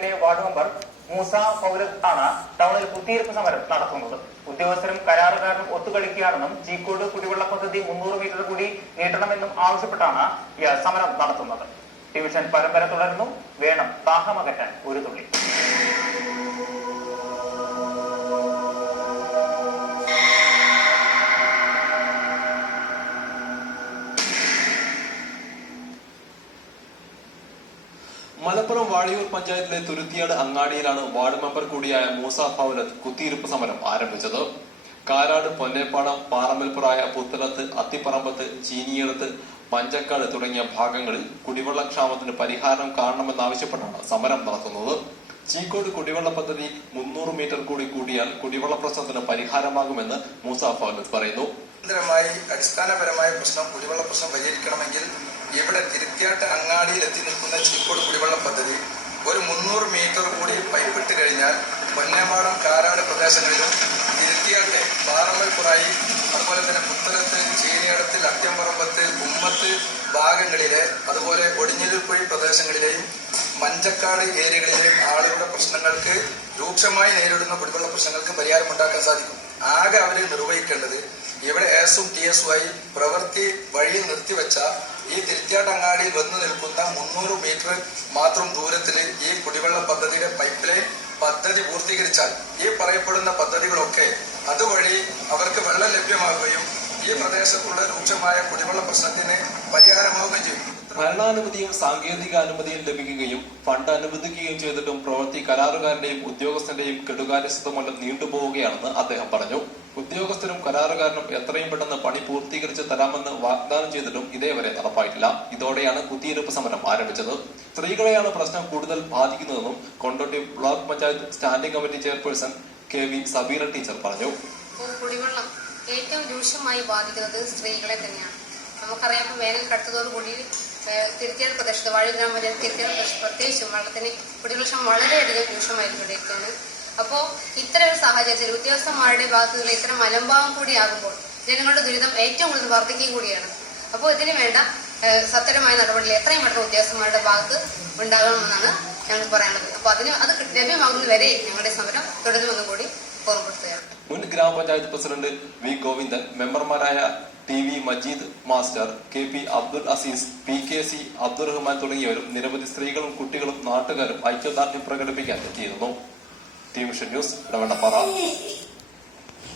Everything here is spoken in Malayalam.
പഞ്ചായത്തിലെ വാർഡ് മെമ്പർ മൂസ ഫൗലത്ത് ആണ് ടൗണിൽ കുത്തിയിരിപ്പ് സമരം നടത്തുന്നത്. ഉദ്യോഗസ്ഥരും കരാറുകാരനും ഒത്തുകളിക്കുകയാണെന്നും ചീക്കോട് കുടിവെള്ള പദ്ധതി 300 മീറ്റർ കൂടി നീട്ടണമെന്നും ആവശ്യപ്പെട്ടാണ് സമരം നടത്തുന്നത്. ഡിവിഷൻ പരമ്പര തുടരുന്നു. വേണം ദാഹമകറ്റാൻ ഒരു തുള്ളി. മലപ്പുറം വാഴിയൂർ പഞ്ചായത്തിലെ തുരുത്തിയാട് അങ്ങാടിയിലാണ് വാർഡ് മെമ്പർ കൂടിയായ മൂസ ഫൗലത്ത് കുത്തിയിരിപ്പ് സമരം ആരംഭിച്ചത്. കാരാട്, പൊന്നേപ്പാടം, പാറമൽപ്പുറായ, പുത്തലത്ത്, അത്തിപ്പറമ്പത്ത്, ചീനിയെടുത്ത്, പഞ്ചക്കാട് തുടങ്ങിയ ഭാഗങ്ങളിൽ കുടിവെള്ള ക്ഷാമത്തിന് പരിഹാരം കാണണമെന്നാവശ്യപ്പെട്ടാണ് സമരം നടത്തുന്നത്. ചീക്കോട് കുടിവെള്ള പദ്ധതി 300 മീറ്റർ കൂടി കൂടിയാൽ കുടിവെള്ള പ്രശ്നത്തിന് പരിഹാരമാകുമെന്ന് മൂസ ഫൗലത്ത് പറയുന്നു. അടിസ്ഥാനപരമായ പ്രശ്നം കുടിവെള്ള പ്രശ്നം പരിഹരിക്കണമെങ്കിൽ ഇവിടെ തിരുത്തിയാട്ട് അങ്ങാടിയിൽ എത്തി നിൽക്കുന്ന ചീക്കോട് കുടിവെള്ള പദ്ധതി ഒരു 300 മീറ്റർ കൂടി പൈപ്പിട്ട് കഴിഞ്ഞാൽ പൊന്നേമാടം, കാരാട് പ്രദേശങ്ങളിലും തിരുത്തിയാട്ട്, പാറമൽപ്പുറായി, അതുപോലെ തന്നെ പുത്തലത്ത്, ചീനിയടത്തിൽ, അത്യമ്പറമ്പത്ത്, ഉമ്മത്ത് ഭാഗങ്ങളിലെ, അതുപോലെ ഒടിഞ്ഞിലുപ്പുഴി പ്രദേശങ്ങളിലെയും മഞ്ചക്കാട് ഏരിയകളിലെയും ആളുകളുടെ പ്രശ്നങ്ങൾക്ക് രൂക്ഷമായി നേരിടുന്ന കുടിവെള്ള പ്രശ്നങ്ങൾക്ക് പരിഹാരമുണ്ടാക്കാൻ സാധിക്കും. ആകെ അവരെ നിർവഹിക്കേണ്ടത് ഇവിടെ എസും TSUമായി പ്രവൃത്തി വഴിയിൽ നിർത്തിവെച്ച ഈ തിരുത്തിയാട്ടങ്ങാടിയിൽ വന്നു നിൽക്കുന്ന 300 മീറ്റർ മാത്രം ദൂരത്തിൽ ഈ കുടിവെള്ള പദ്ധതിയുടെ പൈപ്പ് ലൈൻ പദ്ധതി പൂർത്തീകരിച്ചാൽ ഈ പറയപ്പെടുന്ന പദ്ധതികളൊക്കെ അതുവഴി അവർക്ക് വെള്ളം ലഭ്യമാകുകയും ഈ പ്രദേശത്തുള്ള രൂക്ഷമായ കുടിവെള്ള പ്രശ്നത്തിന് പരിഹാരമാവുകയും ചെയ്യും. ഭരണാനുമതിയും സാങ്കേതിക അനുമതിയും ലഭിക്കുകയും ഫണ്ട് അനുവദിക്കുകയും ചെയ്തിട്ടും പ്രവൃത്തി കരാറുകാരന്റെയും ഉദ്യോഗസ്ഥന്റെയും കെടുകാര്യസ്ഥത മൂലം നീണ്ടുപോവുകയാണെന്ന് അദ്ദേഹം പറഞ്ഞു. ഉദ്യോഗസ്ഥരും കരാറുകാരനും എത്രയും പെട്ടെന്ന് പണി പൂർത്തീകരിച്ച് തരാമെന്ന് വാഗ്ദാനം ചെയ്തിട്ടും ഇതേവരെ നടപ്പായിട്ടില്ല. ഇതോടെയാണ് കുത്തിയിരിപ്പ് സമരം ആരംഭിച്ചത്. സ്ത്രീകളെയാണ് പ്രശ്നം കൂടുതൽ ബാധിക്കുന്നതെന്നും Kondotty block panchayat standing committee chairperson KV Sabira teacher പറഞ്ഞു. കുടിവെള്ളം ഏറ്റവും രൂക്ഷമായി ബാധിക്കുന്നത് സ്ത്രീകളെ തന്നെയാണ്. നമുക്കറിയാം, വേനൽ കടുത്തതോടുകൂടി തിരുത്തിയാട് പ്രദേശത്ത് വാഴൂർ ഗ്രാമപഞ്ചായത്ത് തിരുത്തിയാട് പ്രദേശത്ത് പ്രത്യേകിച്ചും വെള്ളത്തിന് കുടിവെള്ള ക്ഷാമം വളരെയധികം രൂക്ഷമായിക്കൊണ്ടിരിക്കുകയാണ്. അപ്പോൾ ഇത്തരം ഒരു സാഹചര്യത്തിൽ ഉദ്യോഗസ്ഥന്മാരുടെ ഭാഗത്തുനിന്നുള്ള ഇത്തരം മലമ്പാവം കൂടിയാകുമ്പോൾ ജനങ്ങളുടെ ദുരിതം ഏറ്റവും കൂടുതൽ വർദ്ധിക്കുകയും കൂടിയാണ്. അപ്പോൾ ഇതിന് വേണ്ട സത്വരമായ നടപടികൾ എത്രയും പെട്ടെന്ന് ഉദ്യോഗസ്ഥന്മാരുടെ ഭാഗത്ത് ഉണ്ടാകണമെന്നാണ് ഞങ്ങൾക്ക് പറയാനുള്ളത്. അപ്പോൾ അത് ലഭ്യമാകുന്നത് വരെ ഞങ്ങളുടെ സമരം തുടരുമെന്നും കൂടി ഓർമ്മപ്പെടുത്തുകയാണ്. മുൻ ഗ്രാമപഞ്ചായത്ത് പ്രസിഡന്റ് V ഗോവിന്ദൻ, മെമ്പർമാരായ TV Majeed master, KP Abdul Azeez, PKC Abdurahman തുടങ്ങിയവരും നിരവധി സ്ത്രീകളും കുട്ടികളും നാട്ടുകാരും ഐക്യദാർഢ്യം പ്രകടിപ്പിക്കാൻ എത്തിയിരുന്നു. Team vision news, Edavannappara.